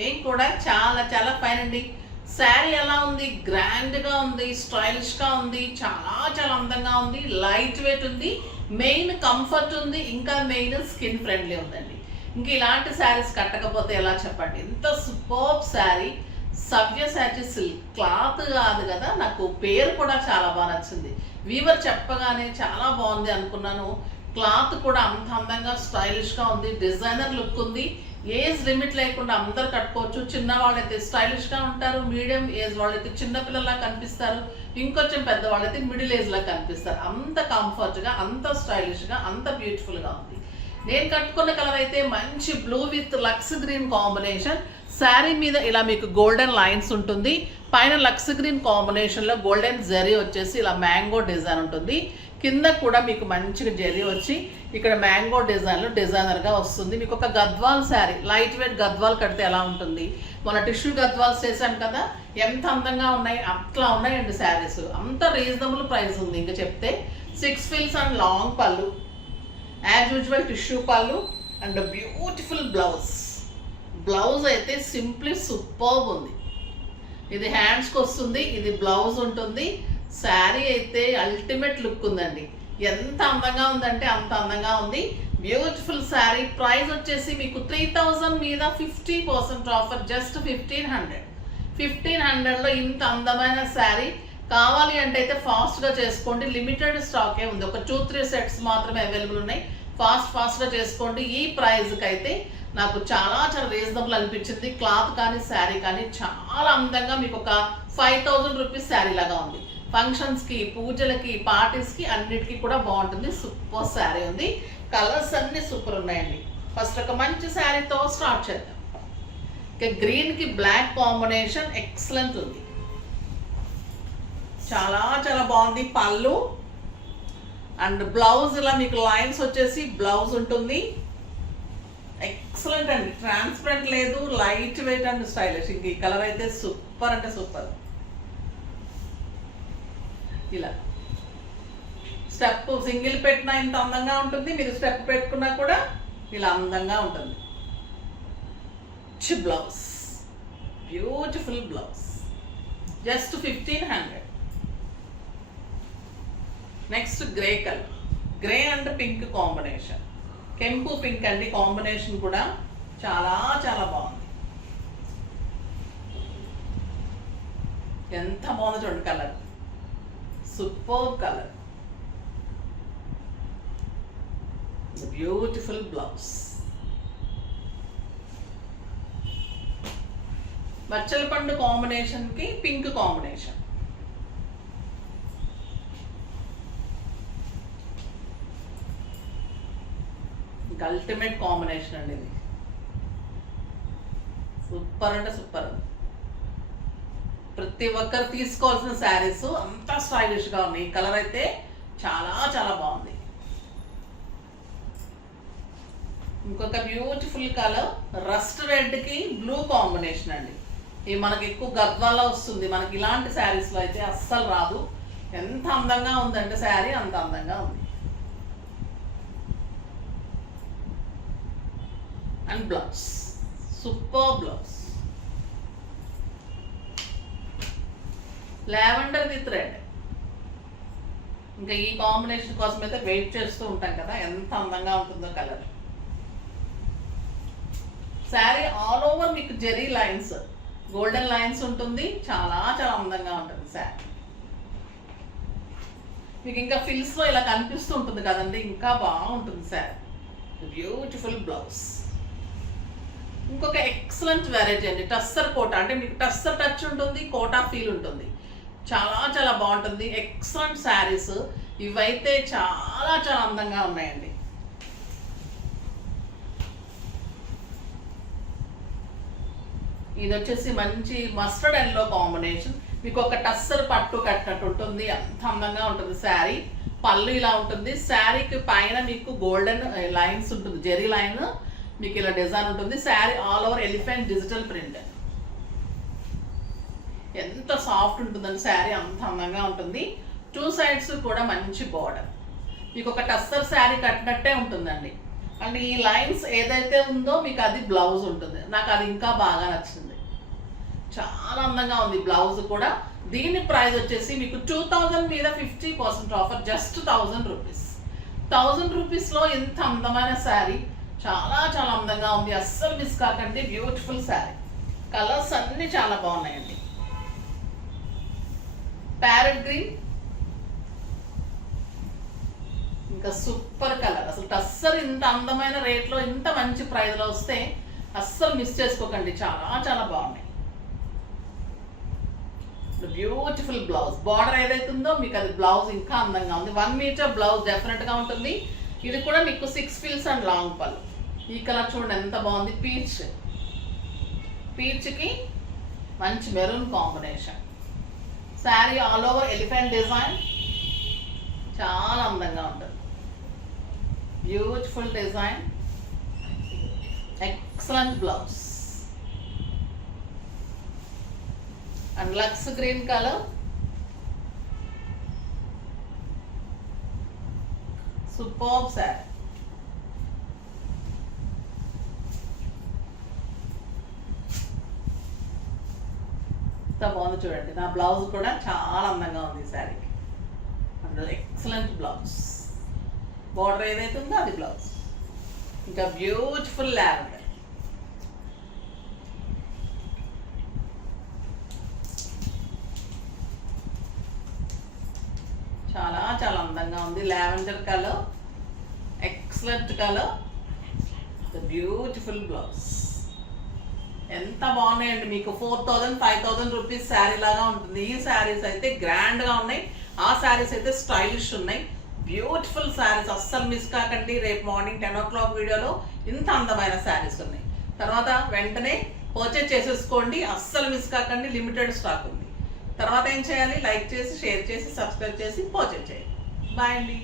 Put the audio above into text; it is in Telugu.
నేను కూడా చాలా చాలా ఫైన్ అండి. శారీ ఎలా ఉంది? గ్రాండ్గా ఉంది, స్టైలిష్గా ఉంది, చాలా చాలా అందంగా ఉంది, లైట్ వెయిట్ ఉంది, మెయిన్ కంఫర్ట్ ఉంది, ఇంకా మెయిన్ స్కిన్ ఫ్రెండ్లీ ఉందండి. ఇంకా ఇలాంటి శారీస్ కట్టకపోతే ఎలా చెప్పండి? ఇంత superb sari Savyasachi silk cloth కాదు కదా, నాకు పేరు కూడా చాలా బాగా నచ్చింది. వీవర్ చెప్పగానే చాలా బాగుంది అనుకున్నాను. క్లాత్ కూడా అంత అందంగా స్టైలిష్గా ఉంది, డిజైనర్ లుక్ ఉంది. ఏజ్ లిమిట్ లేకుండా అందరు కట్టుకోవచ్చు. చిన్నవాళ్ళైతే స్టైలిష్గా ఉంటారు, మీడియం ఏజ్ వాళ్ళైతే చిన్నపిల్లలా కనిపిస్తారు, ఇంకొంచెం పెద్దవాళ్ళైతే మిడిల్ ఏజ్లా కనిపిస్తారు. అంత కంఫర్ట్గా, అంత స్టైలిష్గా, అంత బ్యూటిఫుల్గా ఉంది. నేను కట్టుకున్న కలర్ అయితే మంచి blue with lux green combination. Sari మీద ఇలా మీకు గోల్డెన్ లైన్స్ ఉంటుంది, పైన లక్స్ గ్రీన్ కాంబినేషన్లో గోల్డెన్ జెరీ వచ్చేసి ఇలా మ్యాంగో డిజైన్ ఉంటుంది. కింద కూడా మీకు మంచిగా జెరీ వచ్చి ఇక్కడ మ్యాంగో డిజైన్లో డిజైనర్గా వస్తుంది. మీకు ఒక గద్వాల్ శారీ, లైట్ వెయిట్ గద్వాల్ కడితే ఎలా ఉంటుంది? మన టిష్యూ గద్వాల్స్ చేశాను కదా, ఎంత అందంగా ఉన్నాయి, అట్లా ఉన్నాయండి శారీస్. అంత రీజనబుల్ ప్రైస్ ఉంది. ఇంకా చెప్తే 6 ఫీల్స్ అండ్ లాంగ్ పళ్ళు, యాజ్ యూజువల్ టిష్యూ పళ్ళు అండ్ బ్యూటిఫుల్ బ్లౌజ్. బ్లౌజ్ అయితే సింప్లీ సూపర్బ్ ఉంది. ఇది హ్యాండ్స్కి వస్తుంది, ఇది బ్లౌజ్ ఉంటుంది. శారీ అయితే అల్టిమేట్ లుక్ ఉందండి. ఎంత అందంగా ఉందంటే అంత అందంగా ఉంది. బ్యూటిఫుల్ శారీ. ప్రైస్ వచ్చేసి మీకు 3000 మీద 50% ఆఫర్, జస్ట్ 1500. 1500లో ఇంత అందమైన శారీ కావాలి అంటే అయితే ఫాస్ట్గా చేసుకోండి. లిమిటెడ్ స్టాకే ఉంది, ఒక 2-3 సెట్స్ మాత్రమే అవైలబుల్ ఉన్నాయి. ఫాస్ట్గా చేసుకోండి. ఈ ప్రైస్కి అయితే నాకు చాలా చాలా రీజనబుల్ అనిపించింది. క్లాత్ కానీ శారీ కానీ చాలా అందంగా మీకు ఒక 5000 రూపీస్ శారీ లాగా ఉంది. ఫంక్షన్స్కి, పూజలకి, పార్టీస్కి అన్నిటికీ కూడా బాగుంటుంది. సూపర్ శారీ ఉంది. కలర్స్ అన్నీ సూపర్ ఉన్నాయండి. ఫస్ట్ ఒక మంచి శారీతో స్టార్ట్ చేద్దాం. ఇక గ్రీన్కి బ్లాక్ కాంబినేషన్ ఎక్సలెంట్ ఉంది, చాలా చాలా బాగుంది. పళ్ళు అండ్ బ్లౌజ్ ఇలా మీకు లైన్స్ వచ్చేసి బ్లౌజ్ ఉంటుంది. ఎక్సలెంట్ అండి, ట్రాన్స్పరెంట్ లేదు, లైట్ వెయిట్ అండ్ స్టైలిష్. ఇంక ఈ కలర్ అయితే సూపర్ అంటే సూపర్. ఇలా స్టెప్ సింగిల్ పెట్టినా ఇంత అందంగా ఉంటుంది, మీరు స్టెప్ పెట్టుకున్నా కూడా ఇలా అందంగా ఉంటుంది. Blouse beautiful blouse, just 1500. Next grey colour, grey and pink combination, కెంపు పింక్ అండి కాంబినేషన్ కూడా చాలా చాలా బాగుంది. ఎంత బాగుంది చూడండి colour, super colour. Beautiful blouse. మచ్చల పండు కాంబినేషన్కి పింక్ కాంబినేషన్. అల్టిమేట్ కాంబినేషన్ అండి ఇది. సూపర్ అంటే సూపర్. ప్రతి ఒక్కరు తీసుకోవాల్సిన శారీస్ అంతా స్టైలిష్గా ఉన్నాయి. ఈ కలర్ అయితే చాలా చాలా బాగుంది. ఇంకొక బ్యూటిఫుల్ కలర్ రస్ట్ రెడ్కి బ్లూ కాంబినేషన్ అండి. ఇది మనకి ఎక్కువ గద్వాల్లో వస్తుంది, మనకి ఇలాంటి శారీస్లో అయితే అస్సలు రాదు. ఎంత అందంగా ఉందంటే శారీ అంత అందంగా ఉంది. And blouse super blouse, lavender with red. ఇంకా ఈ కాంబినేషన్ కోసం అయితే వెయిట్ చేస్తూ ఉంటాం కదా, ఎంత అందంగా ఉంటుందో కలర్. శారీ ఆల్ ఓవర్ మీకు జెరీ లైన్స్, గోల్డెన్ లైన్స్ ఉంటుంది, చాలా చాలా అందంగా ఉంటుంది శారీ. మీకు ఇంకా ఫిల్స్లో ఇలా కనిపిస్తూ ఉంటుంది కదండి, ఇంకా బాగుంటుంది శారీ. Beautiful blouse. ఇంకొక ఎక్సలెంట్ వెరైటీ అండి, టస్సర్ కోటా. అంటే మీకు టస్సర్ టచ్ ఉంటుంది, కోటా ఫీల్ ఉంటుంది, చాలా చాలా బాగుంటుంది. ఎక్సలెంట్ శారీస్ ఇవైతే చాలా చాలా అందంగా ఉన్నాయండి. ఇది వచ్చేసి మంచి మస్టర్డ్ ఎల్లో కాంబినేషన్. మీకు ఒక టస్సర్ పట్టు కట్టినట్టు ఉంటుంది, అంత అందంగా ఉంటుంది శారీ. పళ్ళు ఇలా ఉంటుంది. శారీకి పైన మీకు గోల్డెన్ లైన్స్ ఉంటుంది, జెరీ లైన్ మీకు ఇలా డిజైన్ ఉంటుంది. Sari all over elephant digital print. ఎంత సాఫ్ట్ ఉంటుందండి శారీ, అంత అందంగా ఉంటుంది. 2 సైడ్స్ కూడా మంచి బార్డర్. మీకు ఒక టస్సర్ శారీ కట్టినట్టే ఉంటుందండి. అండ్ ఈ లైన్స్ ఏదైతే ఉందో మీకు అది బ్లౌజ్ ఉంటుంది. నాకు అది ఇంకా బాగా నచ్చింది, చాలా అందంగా ఉంది బ్లౌజ్ కూడా. దీని ప్రైస్ వచ్చేసి మీకు 2000 మీద 50% ఆఫర్, జస్ట్ 1000 రూపీస్. 1000 రూపీస్లో ఎంత అందమైన శారీ, చాలా చాలా అందంగా ఉంది. అస్సలు మిస్ కాకండి, బ్యూటిఫుల్ శారీ. కలర్స్ అన్నీ చాలా బాగున్నాయండి. ప్యారెట్ గ్రీన్, ఇంకా సూపర్ కలర్. అసలు టస్సర్ ఇంత అందమైన రేట్లో ఇంత మంచి ప్రైస్లో వస్తే అస్సలు మిస్ చేసుకోకండి, చాలా చాలా బాగున్నాయి. బ్యూటిఫుల్ బ్లౌజ్, బార్డర్ ఏదైతే ఉందో మీకు అది బ్లౌజ్ ఇంకా అందంగా ఉంది. 1 మీటర్ బ్లౌజ్ డెఫినెట్గా ఉంటుంది. ఇది కూడా మీకు 6 ఫీల్స్ అండ్ లాంగ్ పళ్ళు. ఈ కలర్ చూడండి ఎంత బాగుంది, పీచ్. పీచ్కి మంచి maroon combination. Sari all over elephant design, చాలా అందంగా ఉంటుంది. Beautiful design, excellent blouse. And lux green colour, superb sari. ఎంత బాగుంది చూడండి. నా బ్లౌజ్ కూడా చాలా అందంగా ఉంది ఈ శారీకి. అందులో ఎక్సలెంట్ బ్లౌజ్, బార్డర్ ఏదైతే ఉందో అది బ్లౌజ్. ఇంకా బ్యూటిఫుల్ లావెండర్, చాలా చాలా అందంగా ఉంది. Lavender colour, excellent colour, beautiful blouse. ఎంత బాగున్నాయండి. మీకు 4000 5000 రూపీస్ శారీ లాగా ఉంటుంది. ఈ శారీస్ అయితే గ్రాండ్గా ఉన్నాయి, ఆ శారీస్ అయితే స్టైలిష్ ఉన్నాయి. బ్యూటిఫుల్ శారీస్, అస్సలు మిస్ కాకండి. రేపు మార్నింగ్ 10 o'clock వీడియోలో ఇంత అందమైన శారీస్ ఉన్నాయి. తర్వాత వెంటనే పర్చేజ్ చేసేసుకోండి, అస్సలు మిస్ కాకండి. లిమిటెడ్ స్టాక్ ఉంది. తర్వాత ఏం చేయాలి, లైక్ చేసి, షేర్ చేసి, సబ్స్క్రైబ్ చేసి పర్చేజ్ చేయండి. బాయ్ అండి.